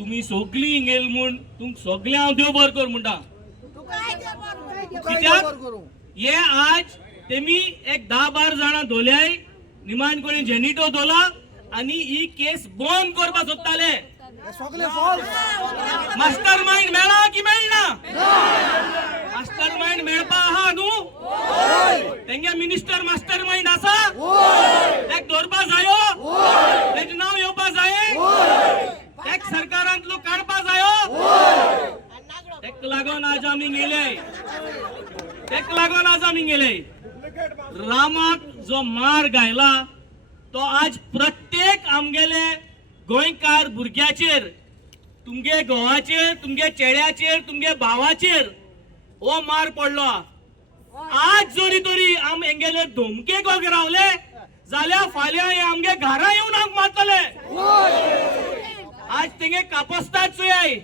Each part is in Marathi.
तुम्ही सगळी इंगेल म्हूण तुम सगळे हांव देव बर कर म्हणटा कित्याक हे आज तेमी एक 10-12 जाणां धोल्याय निमान कोणी जेनिटो धोला आणि ही केस बंद करपा सोदताले मास्टर माइंड मेळा की मेळना मास्टर माइंड मेळपा आहा न्हू तेंगे मिनिस्टर मास्टर माइंड आसा तेक धरपा जायो तेज नाव येवपा जाये तेक सरकारांतलो काडपा जायो तेक लागोन आज आमी गेले तेक लागोन आज आमी गेले रामाक जो मार गायला तो आज प्रत्येक आमगेले गोंयकार भुरग्याचेर तुमगे घोवाचेर तुमगे चेड्याचेर तुमगे भावाचेर हो मार पडलो आज जोरी तरी आम हेंगेले धोमके गोग रावले जाल्यार फाल्यां हे आमगे घरा येवन आमक मारतले आज तेंगे कापस्तात चोयाय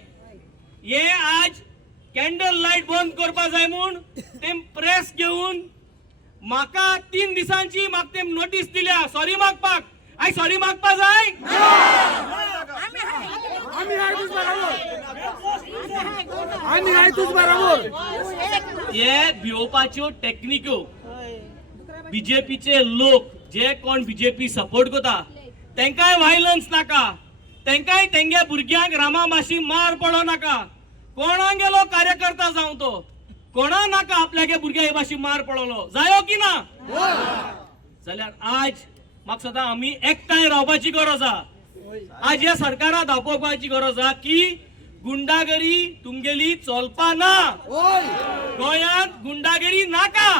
हे आज कॅन्डल लायट बंद करपा जाय म्हूण तेम प्रेस घेवन म्हाका 3 दिसांची म्हाका तेम नोटीस दिल्या सॉरी मागपाक आय सॉरी मागपा जाय हे भिवपाच्यो टेक्निक्यो बीजेपीचे लोक जे कोण बीजेपी सपोर्ट करता तेंकाय व्हायलन्स नाका तेंकाय तेंगे भुरग्यांक रामा भाशी मार पडो नाका कोणा गेलो कार्यकर्ता जावं तो कोणा नाका आपल्यागे भुरग्या हे भाशी मार पडलो जायो की ना जाल्यार आज म्हाका सदां आमी एकठांय रावपाची गरज आहा आज ह्या सरकाराक दाखोवपाची गरज आहा की गुंडागरी तुमगेली चलपा ना गोंयांत गुंडागिरी नाका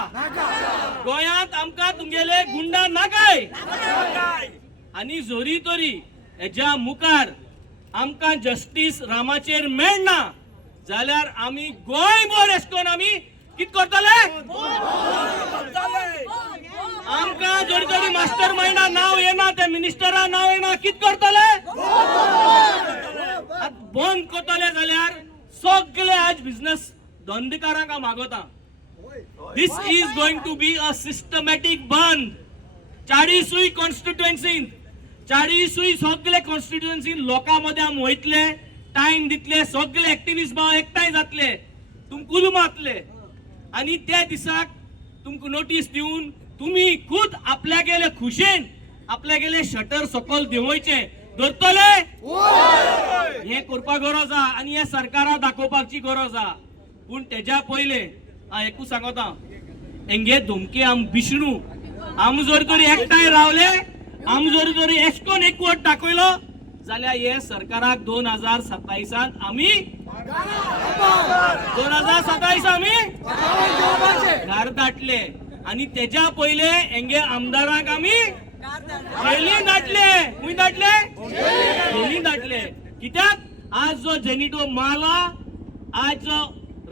गोंयांत आमकां तुमगेले गुंडा नाकाय आनी जोरी तरी हेज्या मुखार आमकां जस्टीस रामाचेर मेळना जाल्यार आमी गोंयभर एसकोन आमी कित करतले आमकां जोरी तरी मास्टर माइंडा नाव येना ते मिनिस्टरा नाव येना कित करतले बंद करतले जाल्यार सगळे आज बिझनेस धंदेकारांक हांव मागता this is going to be a systematic बंद 40 कॉन्स्टिट्युएन्सीन 40 सगळे कॉन्स्टिट्युएन्सीन लोकां मध्ये आम वयतले टाइम दितले सगळे एक्टिविस्ट भाव एकठांय जातले तुमकां उलमातले आणि त्या दिसाक तुमकां नोटीस दिवन तुम्ही खुद आपल्या गेले खुशेन आपल्या गेले शटर सकल देंवयचे धरतले हे करपाक गरज आहा आणि हे सरकाराक दाखोवपाची गरज आहा पूण तेज्या पयले हांव एकूच सांगता हेंगे धमकी आम बिष्णू आम जर तरी एकठांय रावले आम जर तरी एशकोन एकवट दाखयलो जाल्यार हे सरकाराक 2027 आमी 2027 आमी घर धाडले आणि तेज्या पयले हेंगे आमदारांक आमी जेलीन धाडले खूंय धाडले जेलीन धाडले कित्याक आज जो जेनिटो मारला आज जो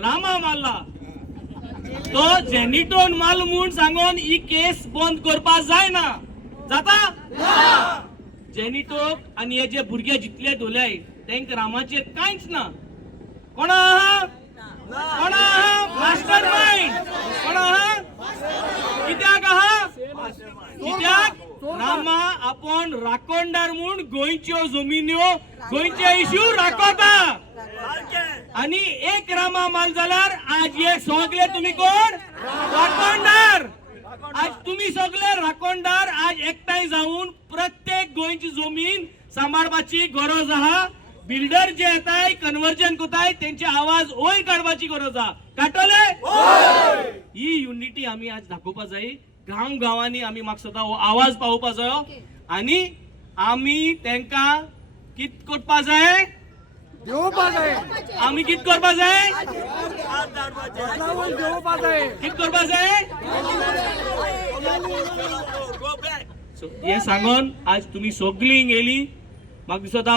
रामा मारला तो जेनिटोन माल म्हूण सांगून ही केस बंद करपा जायना जाता जेनिटो आणि हे जे भुरगे जितले धोल्याय तेंका रामाचेर कांयच ना कोणा आहा मास्टर माइंड कोणा आहा कित्याक आहा कित्याक रामा आपण राखणदार म्हूण गोंयच्यो जमिन्यो गोंयचे इश्यू राखता आणि एक रामा माल जाल्यार आज हे सगळे तुम्ही कोण राखणदार आज तुम्ही सगळे राखणदार आज एकठांय जाऊन प्रत्येक गोंयची जमीन सांबाळपाची गरज आहा बिल्डर जे येताय कन्वर्जन करताय त्यांचे आवाज ओय काढपाची गरज आहा काडटले ही युनिटी आम्ही आज दाखोवपा जाय गांव गावांनी आम्ही म्हाका सदां आवाज पावोवपा जायो आणि आम्ही तेंका कित करपा जाय आम्ही कित करपा जाय कित करपा जाय हे सांगून आज तुम्ही सगळी गेली म्हाका दिसता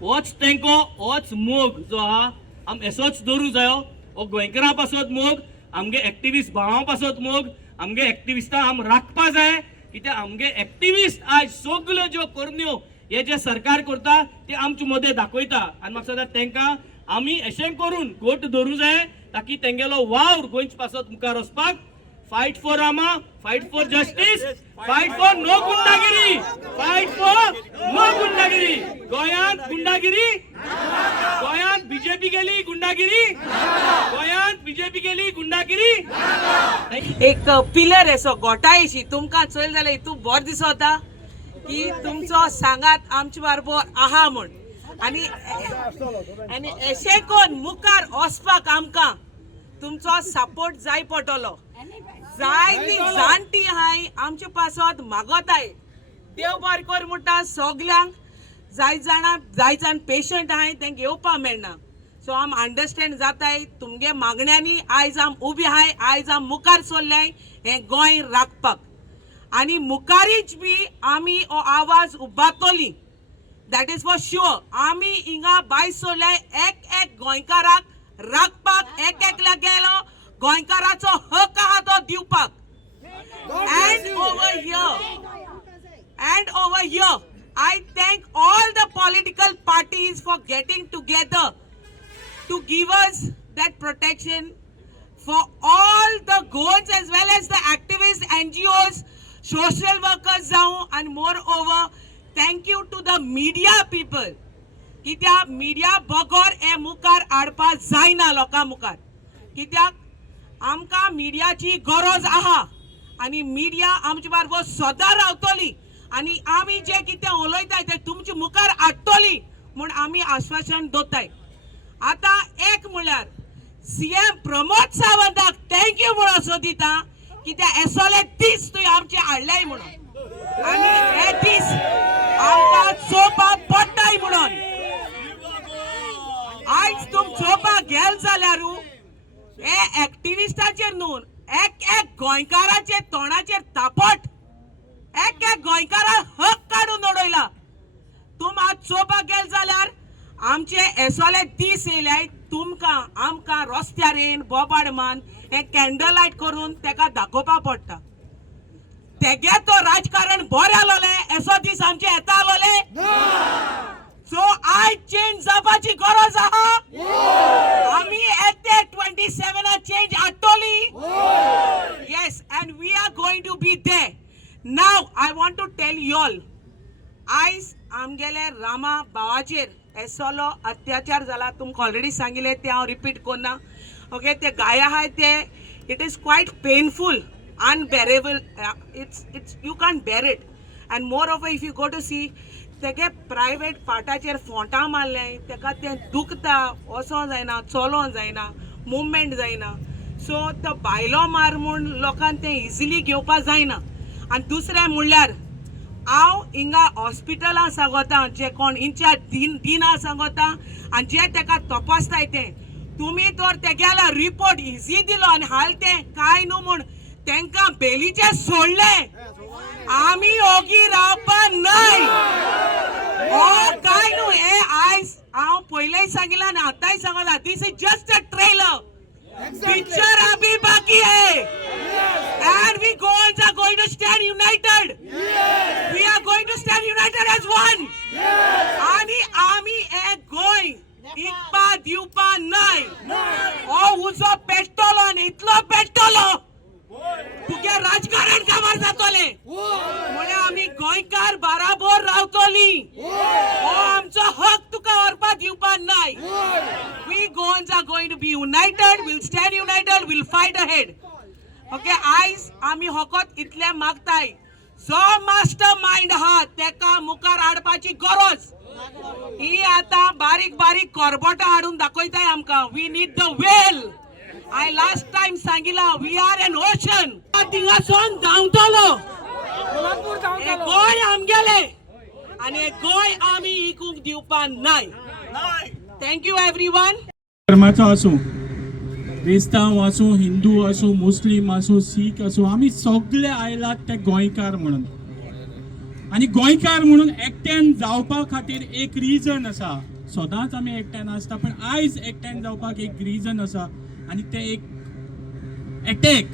होच तेंको होच मोग जो आहा आम एसोच दवरूंक जायो हो गोंयकारां पासत मोग आमगे एक्टिविस्ट भावां पासत मोग आमगे एक्टिविस्टां आम राखपा जाय कित्याक आमगे एक्टिविस्ट आज सगळ्यो ज्यो करण्यो हे जे सरकार करता ते आमचे मदें दाखयता आनी म्हाका दिसता तेंकां आमी अशें करून गोट धरूं जाय ताकी तेंगेलो वावर गोंयचे पासत मुखार वचपाक fight for Rama fight for justice fight for no गुंडागिरी फाइट फॉर नो गुंडागिरी गोंयांत गुंडागिरी बीजेपी गेली गुंडागिरी, गोंयांत बीजेपी गेली गुंडागिरी. एक पिलर असो गोटायशी तुमकां चोयल जाल्यार हितून बरो दिसता की तुमचो सांगात आमचे बरोबर आहा म्हूण. आनी अशें कोण मुखार वचपाक आमकां तुमचो सपोर्ट जाय पडटलो. जायतीं जाणटी आहाय आमचे पासत मागताय, देव बरें कर म्हणटा सगल्यांक. जाय जाण पेशंट आहाय तांकां येवपा मेळना. सो आम अंडरस्टँड जाताय तुमगे मागण्यांनी आयज आम उबी आहाय, आयज आम मुखार चल्ल्याय हें गोंय राखपाक. आनी मुखारीच बी आमी हो आवाज उबारतली, दॅट इज फॉर शुअर. आमी हिंगा भायर सरल्याय एक गोंयकाराक राखपाक, एकल्या गेलो गोंयकाराचो हक आहा तो दिवपाक. And over here, I thank all the political parties for getting together to give us that protection for all the goons as well as the activists, NGOs, social workers जाऊं. And moreover, thank you to the media people. कित्याक मिडिया बगोर हे मुखार हाडपा जायना लोकां मुखार. कित्याक आमकां मिडियाची गरज आहा आनी मिडिया आमचे बरोबर सदां रावतली आनी आमी जे कितें उलयताय ते तुमचे मुखार हाडटली म्हूण आमी आश्वासन दोताय. आतां एक म्हणल्यार सीएम प्रमोद सावंताक थँक्यू म्हणून असो दिता कित्याक एसोले दीस तुवें आमचे हाडल्याय म्हणून आनी हे दीस आमकां चोवपाक पडटाय म्हणून. आयज तुम चोवपाक गेल जाल्यारू हे एक्टिविस्टाचेर न्हू एक गोंयकाराचे तोंडाचेर तापट, एक गोंयकारा हक काडून उडयला. तुम आज चोवपाक गेल जाल्यार आमचे एसोले दीस येयल्याय तुमकां आमकां रस्त्यार येवन बोबाड मान हे कॅन्डल लायट करून तेका दाखोवपा पडटा. तेगे तो राजकारण बरें आलोले एसो दीस आमचे येता आलोले. सो आयज चेंज जावपाची गरज आहा. आमी येते 27 चेंज हाडटली. Yes, and we are going to be there. Now I want to tell you all, आयज आमगेले रामा भावाचेर एसोलो अत्याचार जाला. तुमकां ऑलरेडी सांगिल्ले ते हांव रिपीट करना. ओके, ते गाय आहाय ते it is quite painful, unbearable. It's you can't bear it. And moreover if you go to see तेगे प्रायवेट पार्टाचेर फोंटां मारल्याय तेका तें दुखता, वचों जायना, चलों जायना, मुवमेंट जायना. सो तो भायलो मार म्हूण लोकांक तें इजिली घेवपा जायना. आनी दुसरें म्हणल्यार हांव हिंगा हॉस्पिटलां सांगता जे कोण इन्चार्ज दिना सांगता आनी जे तेका तपासताय ते तुमी तर तेगेलो रिपोर्ट इजी दिलो आनी हाल तें कांय न्हू म्हूण तांकां बेलीचेर सोडले. आमी ओगी रावपा नाय. काय न्हू हे आयज हांव पयलेंय सांगिल्लें आनी आतांय सांगला, this is just a trailer. Picture अभी बाकी है. And we goons are going to stand united. We are going to stand united as one. आणि आमी हे गोंय इकपा दिवपा नाय. हो उजो पेटतलो आनी इतलो पेटतलो तुगे राजकारण कामार जातले म्हण आमी गोंयकार बराबर रावतली. हो आमचो हक तुका व्हरपा दिवपा नाय. We goons are going to be united. We'll stand united. We'll fight ahead. Okay, आयज आमी होकोत इतले मागताय जो मास्टर माइंड आहा तेका मुखार हाडपाची गरज. ही आता बारीक बारीक कोरबोटां हाडून दाखयताय आमकां. We need the well. I last time सांगिला we are an ocean. थिंगासून धांवतलो हे गोंय आमगेले आनी हे गोंय आमी इकूंक दिवपा नाय. Thank you everyone. धर्माचो आसूं, क्रिस्तांव आसूं, हिंदू आसूं, मुस्लीम आसूं, सीख आसूं, आमी सगळे आयलात ते गोंयकार म्हणून. आनी गोंयकार म्हणून एकट्यान जावपा खातीर एक रिजन आसा. सदांच आमी एकट्यान आसता पण आयज एकट्यान जावपाक एक रिजन आसा आनी ते एक अटॅक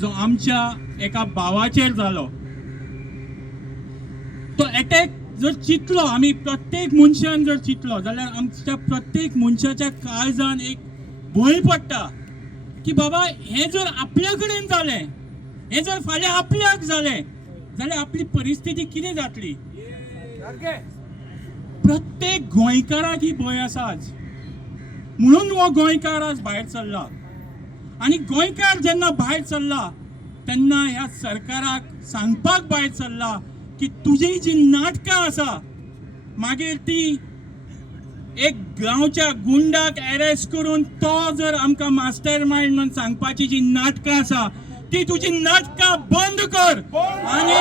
जो आमच्या एका भावाचेर जालो. तो अटॅक जर चिंतलो आमी प्रत्येक मनशान जर चिंतलो जाल्यार आमच्या प्रत्येक मनशाच्या काळजान एक भंय पडटा की बाबा हे जर आपल्या कडेन जालें, हे जर फाल्यां आपल्याक जालें जाल्यार आपली परिस्थिती कितें जातली. प्रत्येक गोंयकाराक ही भंय आसा आज. म्हणून हो गोंयकार आज भायर सरला. आणि गोंयकार जेन्ना भायर सरला तेन्ना ह्या सरकाराक सांगपाक भायर सरला की तुजी जी नाटकां आसा मागीर ती एक गांवच्या गुंडाक अरेस्ट करून तो जर आमकां मास्टर माइंड म्हणून सांगपाची जी नाटकां आसा ती तुजी नाटकां बंद कर. आणि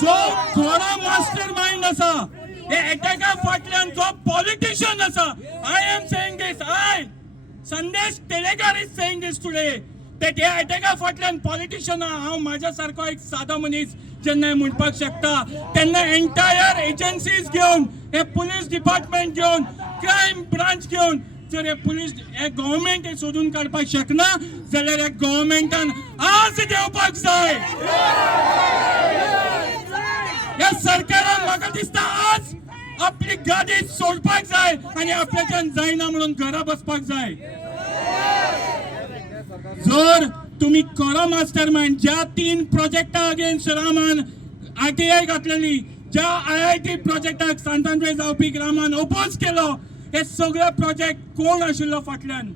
जो खरो मास्टर माइंड आसा हे अटॅका फाटल्यान जो पॉलिटिशियन आसा, I am saying this, I Sandesh Telekar is saying this today, that ह्या अटॅका फाटल्यान पॉलिटिशियन हांव म्हाज्या सारको एक सादो मनीस जेन्ना म्हणपाक शकता तेन्ना एंटायर एजन्सीज घेवन, हे पुलीस डिपार्टमेंट घेवन, क्रायम ब्रांच घेवन जर हे पुलीस हे गव्हर्मेंट हे सोदून काडपाक शकना जाल्यार हे गव्हर्मेंटान आज देवपाक जाय. ह्या सरकारान म्हाका दिसता आज आपली गादी सोडपाक जाय आणि आपल्याच्यान जायना म्हणून घरा बसपाक जाय. जर तुम्ही खरो मास्टर माइंड ज्या 3 प्रोजेक्टा अगेन्स्ट रामान RTI घातलेली, ज्या IIT प्रोजेक्टाक सांतांद्रे जावपी रामान ओपोज केलो, हे सगळे प्रोजेक्ट कोण आशिल्लो फाटल्यान?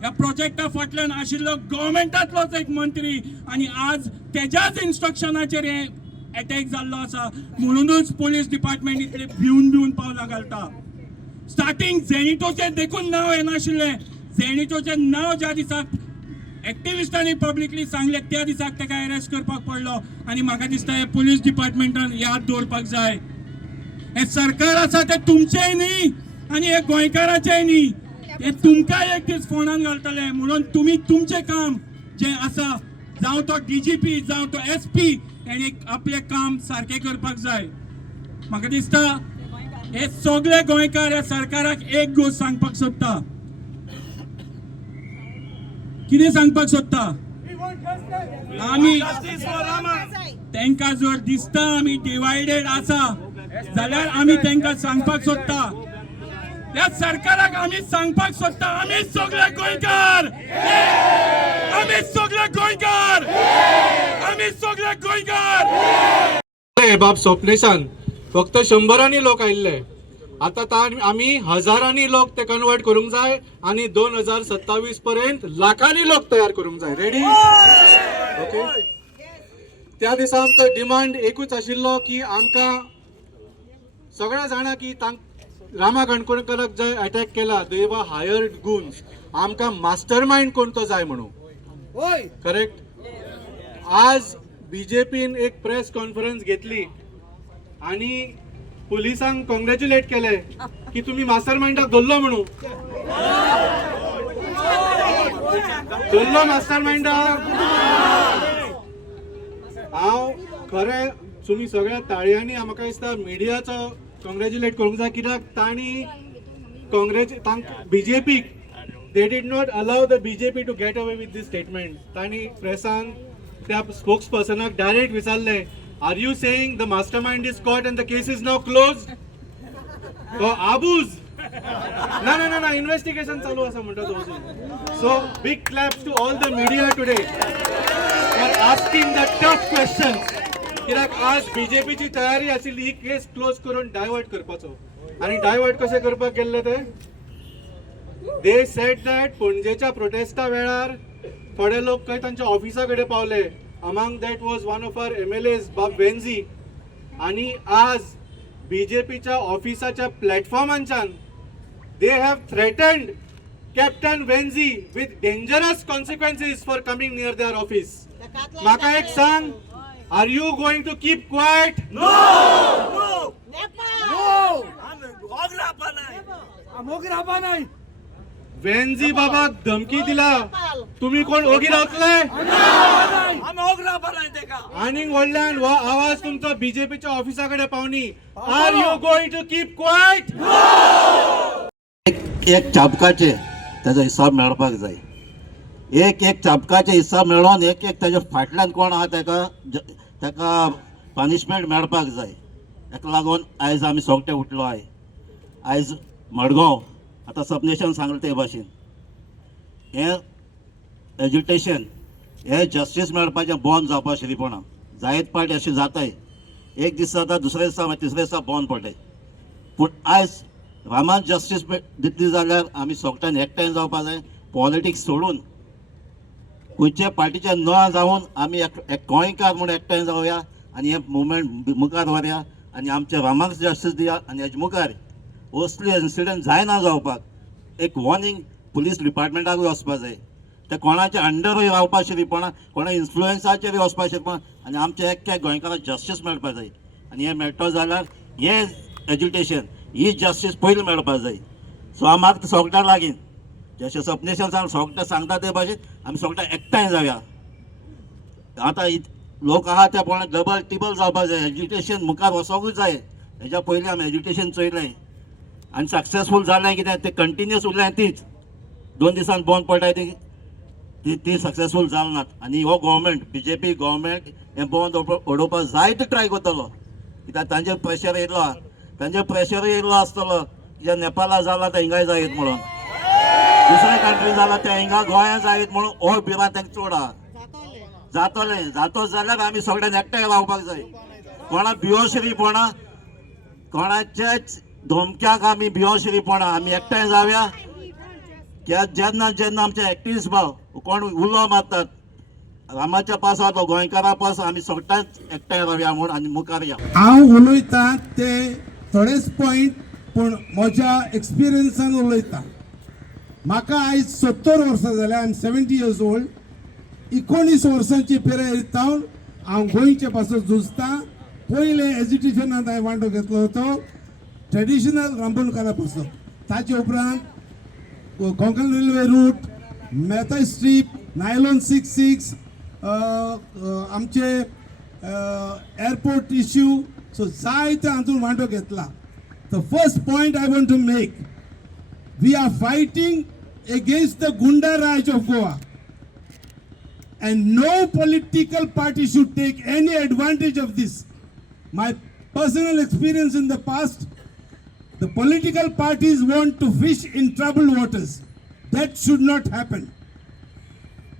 ह्या प्रोजेक्टा फाटल्यान आशिल्लो गव्हर्मेंटातलोच एक मंत्री आणि आज तेज्याच इन्स्ट्रक्शनाचेर हे अटॅक जाल्लो आसा. म्हणूनच पुलीस डिपार्टमेंट इतले भिवन पावलां घालता. स्टार्टिंग झेनिटोचें देखून नांव येनाशिल्लें. झेनिटोचें नांव ज्या दिसाक एक्टिविस्टांनी पब्लिकली सांगले त्या दिसाक ताका अरेस्ट करपाक पडलो. आणि म्हाका दिसता हे पुलीस डिपार्टमेंटान याद दवरपाक जाय. हे सरकार आसा ते तुमचेय न्ही आणि हे गोंयकाराचेय न्ही. हे तुमकां एक दीस फोनान घालतले. म्हणून तुमी तुमचें काम जें आसा, जावं तो DGP जावं तो SP, हेणी आपलें काम सारकें करपाक जाय. म्हाका दिसता हे सगळे गोंयकार ह्या सरकाराक एक गोष्ट सांगपाक सोदता. कितें सांगपाक सोदता? आमी तांकां जर दिसता आमी डिवायडेड आसा जाल्यार आमी तांकां सांगपाक सोदता, ह्या सरकाराक आमी सांगपाक सोदता, आमी सगळे गोंयकार, आमी सगळे गोंयकार, आमी सगळे गोंयकार. हे बाब स्वप्नेशान फक्त 100रांनी लोक आयिल्ले. आता आमी हजारांनी लोक ते कन्वर्ट करूंक जाय आणि 2027 पर्यंत लाखांनी लोक तयार करूंक जाय. रेडी? ओके. त्या दिसा आमचो डिमांड एकूच आशिल्लो की आमकां सगळ्या जाणां की रामा काणकोणकाराक जय अटॅक केला दे वर हायर्ड गुन्स, आमकां मास्टर माइंड कोणतो जाय म्हणून. करेक्ट? आज BJPन एक प्रेस कॉन्फरन्स घेतली आणि पुलिसांक कॉंग्रॅच्युलेट केले की तुम्ही मास्टर माइंडाक धरलो म्हणून. धरलो मास्टर माइंडाक. हांव खरें तुम्ही सगळ्या ताळयांनी म्हाका दिसता मिडियाचो कॉंग्रॅच्युलेट करूंक जाय, कित्याक तांणी BJP they did not allow the BJP to get away with this statement. तांणी प्रेसान त्या स्पोक्स पर्सनाक डायरेक्ट विचारले, are you saying the mastermind is caught and the case is now closed? तो आबूज ना इन्व्हेस्टिगेशन चालू आसा म्हणटा तो. So big claps to all the media today for asking the tough questions. कित्याक आज BJPची तयारी आशिल्ली ही केस क्लोज करून डायवर्ट करपाचो. आणि डायवर्ट कशें करपाक गेल्ले ते? दे सेड दॅट पणजेच्या प्रोटेस्टा वेळार थोडे लोक खंय तांच्या ऑफिसा कडेन पावले. Among that was one of our MLAs, Bob Venzi. आणि आज BJPच्या ऑफिसाच्या प्लॅटफॉर्मांच्यान they have threatened Captain Venzi with dangerous consequences for coming near their office. म्हाका एक सांग, are you going to keep quiet? No! Venzy बाबा धमकी दिला, तुम्ही कोण ओगी रावतले? आणि व्हडल्यान हो आवाज तुमचो BJPच्या ऑफिसाकडे पावनी. Are you going to keep quiet? एक चाबकाचे त्याचा हिसाब मेळपाक जाय. एक चाबकाचे हिसाब मेळोन एक त्याच्या फाटल्यान कोण आहा ताका पनिशमेंट मेळपाक जाय. ताका लागून आयज आमी सोंगटे उठलो आय. आयज मडगांव आता सबनेशन सांगले ते भाशेन हे एज्युटेशन हे जस्टीस मेळपाचें बंद जावपा शिरीपणां जायत पाटी अशें जाताय. एक दीस जाता, दुसरे दिसा तिसरे दिसा बंद पडले. पूण आयज रामान जस्टीस दितली जाल्यार आमी सोगट्यान एकठांय जावपा जाय. पॉलिटिक्स सोडून खंयचे पार्टीचे न जावन आमी एक गोंयकार म्हणून एकठांय जावया आनी हे मुवमेंट मुखार व्हरया आनी आमच्या रामाक जस्टीस दिया. आनी हेजे मुखार असले इन्सिडंट जायना जावपाक एक वॉर्निंग पुलीस डिपार्टमेंटाकूय वचपा जाय. ते कोणाच्या अंडरूय रावपा शिरीपणा कोणा इन्फ्लुएन्साचेरूय वचपा शिरीपणा आनी आमच्या एक गोंयकाराक जस्टीस मेळपा जाय. आनी हे मेळटो जाल्यार हे एज्युटेशन ही जस्टीस पयलीं मेळपा जाय. सो हांव म्हाका सोगट्यां लागीं जशें सपनेशन सांग सोगटे सांगता ते भाशेन आमी सोगटे एकठांय जावया. आतां लोक आहा ते कोणा डबल टिबल जावपा जाय. एज्युकेशन मुखार वचोंकूच जाय. हेज्या पयलीं आमी एज्युकेशन चोयलें आनी सक्सेसफूल जालें कितें तें कंटिन्यूस उरलें तीच 2 दिसान बंद पडटाय ती सक्सेसफूल जाल नात. आनी हो गव्हर्मेंट BJP गव्हर्मेंट हें बंद उडोवपाक जायतो ट्राय करतलो कित्याक तांचेर प्रेशर येयलो आहा. तांचेर प्रेशरूय येयलो आसतलो कित्याक नेपाळा जाला ते हिंगाय जायत म्हणून दुसऱ्या कंट्री जाला ते हिंगा गोंया जायत म्हणून हो भिरांत तांकां चड आहा. जातलें जातो जाल्यार आमी सगळ्यान एकठांय रावपाक जाय. कोणा भिवोशिरीपणा कोणाचेच धमक्याक आमी भिवोशिरीपणा आमी एकठांय जावया. जेन्ना जेन्ना आमचे एक्टिविस्ट भाव कोण उलो मारतात रामाच्या पासार तो गोंयकारा पास आमी सगळ्यांच एकठांय रावया म्हणून आनी मुखार या. हांव उलयतां ते थोडेच पॉयंट पूण म्हज्या एक्सपिरियन्सान उलयतां. म्हाका आयज 70 वर्सां जाल्या. I am 70 years old. 19 वर्सांची पिरायेंतावन हांव गोंयचे पासून झुजतां. पयले एज्युकेशनांत हांवें वांटो घेतलो तो ट्रेडिशनल रांपोणकारा पासून. ताचे उपरांत कोंकण रेल्वे रूट मेहता स्ट्रीप नायलॉन 66 आमचे एअरपोर्ट इश्यू सो जायते हातूंत वांटो घेतला. The first point I want to make we are fighting against the Gunda Raj of Goa and no political party should take any advantage of this. My personal experience in the past, the political parties want to fish in troubled waters. That should not happen.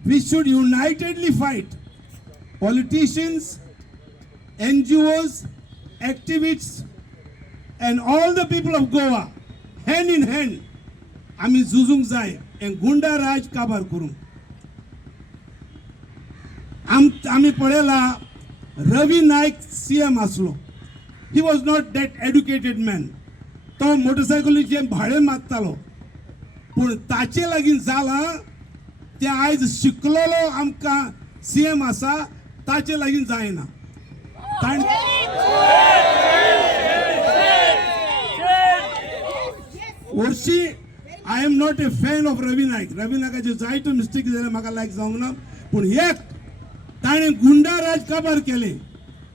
We should unitedly fight. Politicians, NGOs, activists and all the people of Goa hand in hand आमी झुजूंक जाय हे गुंडा राज काबार करूंक. आमी पळयला रवी नायक CM आसलो. He was not that educated man. तो मोटरसायकलीचे भाडें मारतालो पूण ताचे लागीं जाला ते आयज शिकलेलो आमकां CM आसा ताचे लागीं जायना. वर्षी I am not a fan of Ravi Naik. Ravi Naikaचे जायतो मिस्टेक जाले म्हाका लायक जावंक ना पूण एक ताणें गुंडा राज काबार केले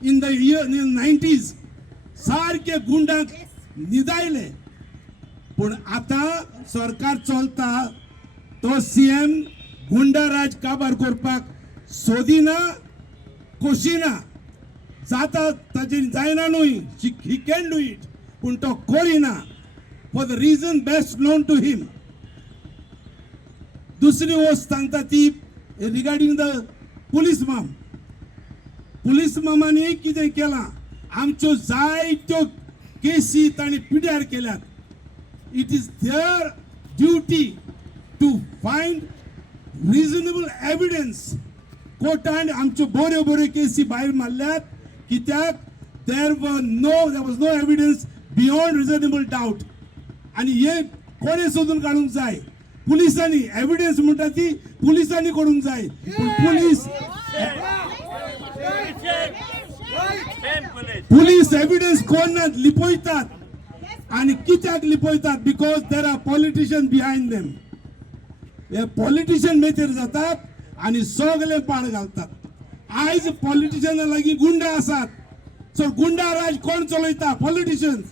इन द इयर 90s. सारके गुंडाक निदायले पूण आतां सरकार चलता तो CM गुंडा राज काबार करपाक सोदिना कोशिना. जाता ताचेर जायना न्हय ही कॅन डू इट पूण तो Kareena for the reason best known to him. दुसरी गोष्ट सांगता ती रिगार्डिंग द पुलीस माम. पुलीस मामांनी कितें केलां आमच्यो जायत्यो केसी तांणी पिड्यार केल्यात. It is their duty to find reasonable evidence. कोर्टान आमच्यो बऱ्यो बऱ्यो केसी भायर मारल्यात कित्याक there was no evidence beyond reasonable doubt. आणि हे कोणे सोदून काढूंक जाय. पुलिसांनी एविडन्स म्हणटा ती पुलिसांनी करूंक जाय पूण पुलीस एविडन्स कोन्नात लिपयतात. आणि कित्याक लिपयतात because there are politician behind them. हे पॉलिटिशियन मेथेर जातात आणि सगळे पाड घालतात. आयज पॉलिटिशियना लागीं गुंडा आसात. सो गुंडा राज कोण चलयता पॉलिटिशियन्स.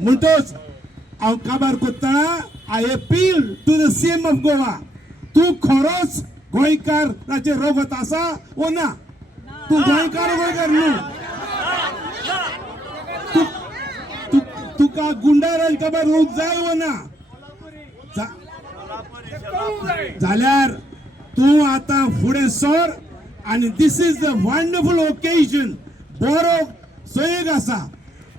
म्हणटोच हांव काबार करतना I appeal to the CM of Goa. तूं खरोच गोंयकाराचे रगत आसा ओ ना. तूं गोंयकार न्हू. तुका गुंडाराज काबार करूंक जाय ओ ना. जाल्यार तूं आतां फुडें सर आनी दिस इज द वंडरफुल ओकेजन. बरो सयेग आसा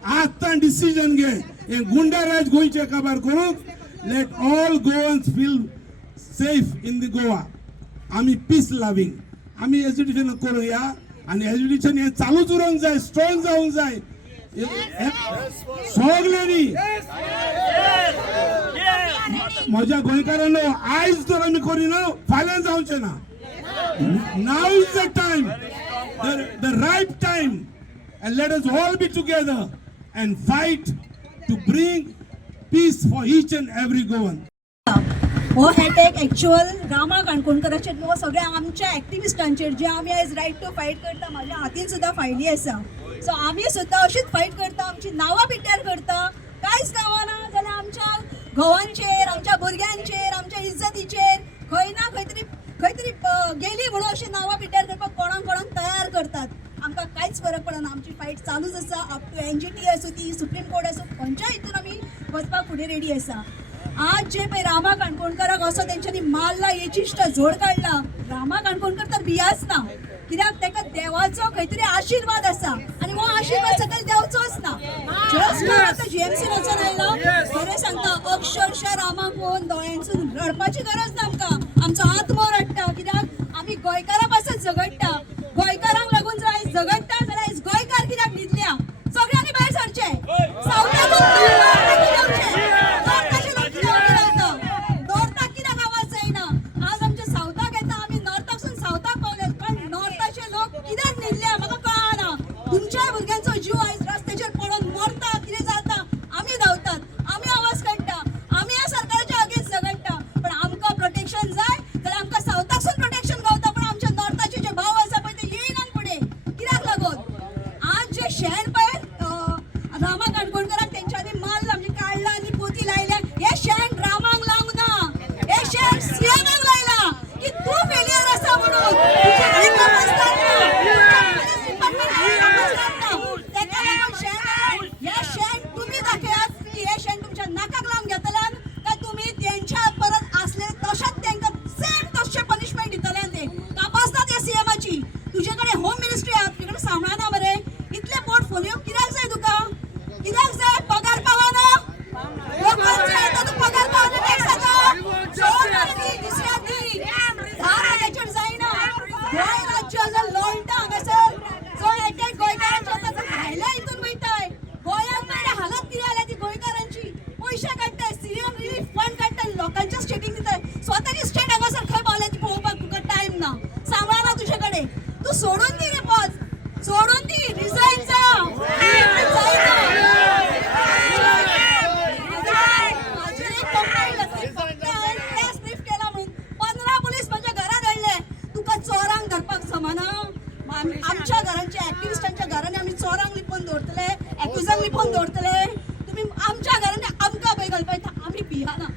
आत्ता डिसिजन घे हे गुंडाराज गोंयचे काबार करूंक let all Goans feel safe in the Goa आमी पीस लविंग आमी एज्युकेशन करूया आणि एज्युकेशन हे चालूच उरूंक जाय स्ट्रॉंग जावंक जाय सगळ्यांनी म्हज्या गोंयकारांनो आयज तर आमी करिना फाल्यां जावचें ना now is the time the right time and let us all be together and fight to bring peace for each and every Goan. हो अटॅक एक्च्युअल रामा काणकोणकराचेर न्हू सगळ्या आमच्या एक्टिविस्टांचेर जे आमी आयज रायट टू फायट करता म्हाज्या हातीन सुद्दां फायली आसा सो आमी सुद्दां अशीच फायट करता आमची नांवां पिड्ड्यार करता कांयच गावना जाल्यार आमच्या घोवांचेर आमच्या भुरग्यांचेर आमच्या इज्जतीचेर खंय ना खंय तरी गेली म्हणून अशी नांवां पिड्ड्यार करपाक कोणाक तयार करतात आमकां कांयच फरक पडना आमची फायट चालूच आसा अप टू NGT आसूं ती सुप्रीम कोर्ट आसूं खंयच्या हितून आमी वचपाक फुडें रेडी आसा आज जे पळय रामा काणकोणकराक असो तेंच्यांनी मारला येचिश्ट झोड काडला रामा काणकोणकर तर भियाच ना कित्याक तेका देवाचो खंय तरी आशिर्वाद आसा आनी हो आशिर्वाद सकयल देवचोच ना जस्ट आतां GMC वचून आयलो खरें सांगता अक्षरशः रामाक पळोवन दोळ्यांसून रडपाची गरज ना आमकां आमचो आत्मो रडटा कित्याक आमी गोंयकारा पासत झगडटा गोंयकारांक लागून जर आयज झगडटा जाल्यार आयज गोंयकार कित्याक न्हिदल्या सगळ्यांनी भायर सरचें नॉर्थाक कित्याक आवाज जायना आज आमच्या सावथाक येता आमी नॉर्थाकसून सावथाक पावले पण नॉर्थाचे लोक कित्याक न्हिदल्या म्हाका कळना तुमच्या भुरग्यांचो जीव आयज रस्त्याचेर पडून मरता कितें जाता आमी धांवतात आमी आवाज काडटा आमी ह्या सरकाराच्या अगेन्स्ट झगडटा पण आमकां प्रोटेक्शन जाय जाल्यार आमकां सावथाकसून प्रोटेक्शन गावता पण आमच्या नॉर्थाचे जे भाव आसा पळय ते येयनात फुडें कित्याक लागून आज जे शेण पळय रामा काणकोणकराक तेंच्यांनी मारला म्हणजे काडला आनी पोती लायल्या हे शेण रामांक लावंक ना हे शेण CMाक लायला की तूं फेलियर आसा म्हणून तुजे कडेन तपासतात तेका लागून शेण हे शेण तुमी दाखयात की हे शेण तुमच्या नाकाक लावन घेतल्यान काय तुमी तेंच्या परत असले तशेंच तेंका सेम तशें पनिशमेंट दितल्यान ते तपासतात ह्या CMाची तुजे कडेन होम मिनिस्ट्री आहा तुजे कडेन सांबाळना मरे इतले पोर्टफोलिओ कित्याक जाय तुका कित्याक जाय पगार पावना लोकांचे येता तूं पगार पावना टॅक्साचो दुसऱ्या दी 10 राज्याचेर जायना गोंय राज्य जर लोळटा हांगासर जो एक गोंयकारांच्या आतां भायल्या हितून वयताय गोंयांत मेळ्ळ्या हालत कितें जाल्या ती गोंयकारांची पयशे काडटाय CM रिलीफ फंड काडटाय लोकांच्या स्टेटीक दिताय स्वताची स्टेट हांगासर खंय पावल्या ती पळोवपाक तुका टायम ना सांबाळना तुजे कडेन तूं सोडून दी रे पद सोडून दी रिझाइन जा आमच्या घरांच्या ऍक्टिव्हिस्टांच्या घरांनी आम्ही चोरांक लिपोवन दवरतले एक्युजांक लिपोवन दवरतले तुम्ही आमच्या घरांनी आमकां पळय घालपाक आमी भियाना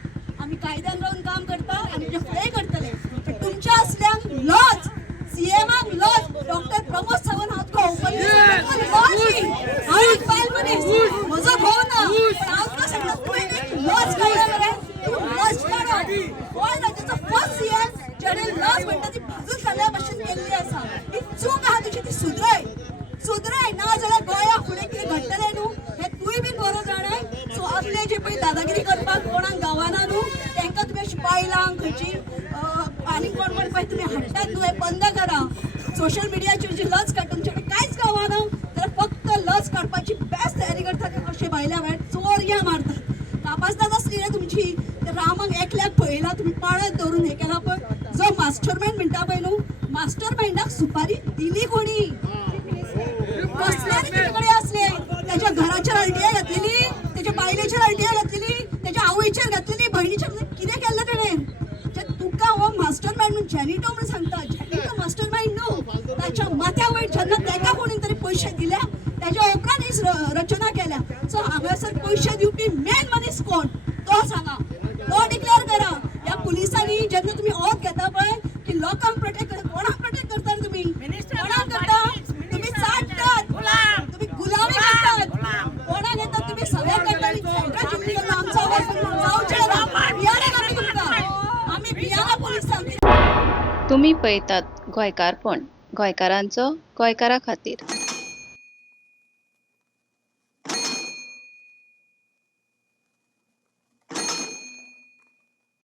आमी कायद्यान रावन काम करता आनी तुजे फुडेंय करतले पण तुमच्या असल्यांक लॉज CMाक लॉज डॉक्टर प्रमोद सावंत हांव तुका ओपनली हांव एक बायल मनीस म्हजो घोव ना पण हांव तुका सांगता तुवें लॉज काडला मरे तूं लॉज काडो गोंय राज्याचो फर्स्ट CM जेणे लॉज म्हणटा ती भाजून घाल्या भशेन केल्ली आसा ही चूक आहा तुजी ती सुधराय ना जाल्यार गोंया फुडें कितें घडटलें न्हू हें तुवें बीन बरो जाणाय सो असले जे पळय दादागिरी करपाक कोणाक गावना न्हू तांकां तुमी अशी बायलांक खंयची आनी कोण पळय तुमी हाडटात न्हू हें बंद करा सोशल मिडियाचेर जी लज काड तुमचे कडेन कांयच गावना जाल्यार फक्त लज काडपाची बेस्ट तयारी करतात अशे भायल्या भायर चोरयां मारतात तपासतात आसली रे तुमची रामाक एकल्याक पळयला तुमी पाळत दवरून हे केला पळय जो मास्टर मायंड म्हणटा पळय न्हू मास्टर मायंडाक सुपारी दिली कोणी कसल्यानी तुजे कडेन असले त्याच्या घराचेर आरटीआय घातलेली त्याच्या बायलेचेर आरटीआय घातलेली त्याच्या आवयचेर घातलेली भयणीचेर कितें केल्लें तेणें तुका हो मास्टर मायंड म्हणून जॅनिटो म्हणून सांगता जॅनिटो मास्टर मायंड न्हू ताच्या माथ्या वयर जेन्ना ताका कोणी तरी पयशे दिल्या त्याच्या उपरांत ही रचना केल्या सो हांगासर पयशे दिवपी मेन मनीस कोण तो सांगा तो डिक्लेअर करा ह्या पुलिसांनी जेन्ना तुमी ओथ घेता पळय की लोकांक प्रोटेक्ट करता कोणाक प्रोटेक्ट करता रे तुमी कोणाक करता तुमी चाटतात तुमी गुलामी करतात कोणाक येता तुमी सगळ्यांक करता आनी सेंट्रल जुडिशियल आमचो आवाज जावचे ना बियाणे आमी तुमकां आमी बियाणा पुलिसांक तुम्ही पळयतात गोंयकारपण गोंयकारांचो गोंयकारा खातीर.